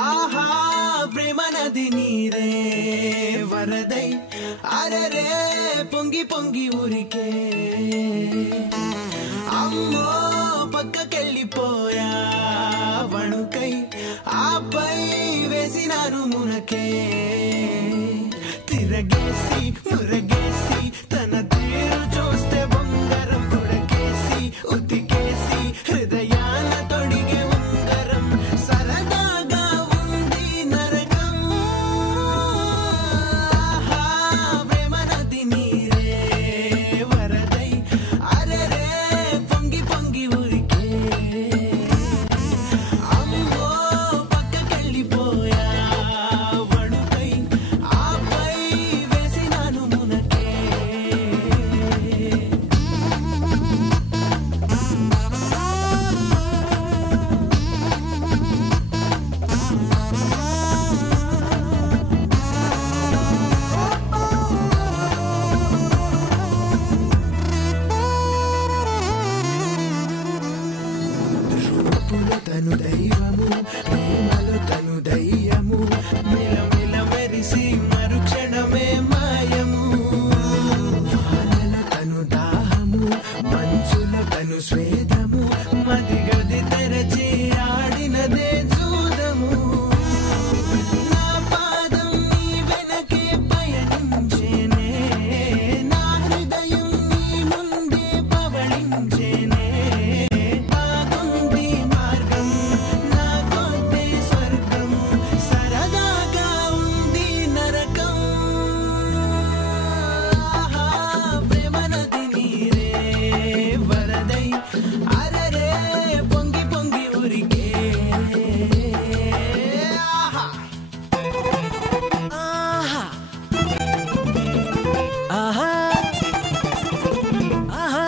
ఆహా ప్రేమ నది నీరే వరదై అరరే పొంగి పొంగి ఊరికే అమ్మో పక్కకెళ్ళిపోయా వణుకై ఆపై వేసినాను మునకే తిరగేసి మురగేసి తన తీరు చూస్తే బంగారం పుడకేసి ఉతికేసి హృదయాన తొడిగే ఉంగరం సరదాగా ఉంది నరకం ఆహా ప్రేమ నది నీరే వరదై అరరే పొంగి పొంగి ఊరికే అమ్మో పక్కకెళ్ళిపోయా వణుకై ఆపై వేసినాను మునకే రూపులో తను దైవము ప్రేమలో తను దయ్యము మిలమిల మెరిసి మరుక్షణమే మాయము వానలో తను దాహము మంచులో తను స్వేదము మదిగది తెరచి ఆడినదే చూదము నా పాదం నీ వెనకే పయనించేనే నా హృదయం నీ ముందే పవళించేనే బాగుంది మార్గం నా కొద్ది స్వర్గం సరదాగా ఉంది నరకం ఆహా ప్రేమ నది నీరే వరదై అరరే పొంగి పొంగి ఊరికే ఆహా ఆహా ఆహా ఆహా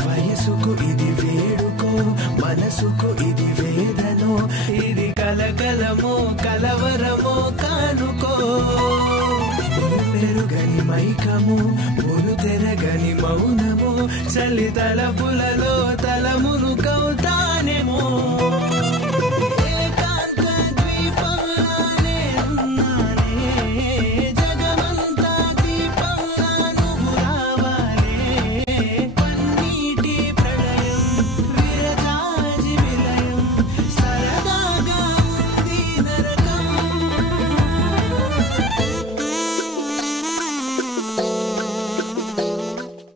వయసుకు ఇది వేడుకో మనసుకు ఇది వేదనో ఇది కలకలమో కలవరమో కానుకో పెరుగని మైకము మును తెరగని మౌనము చలి తలపులలో తలమును కౌతానేమో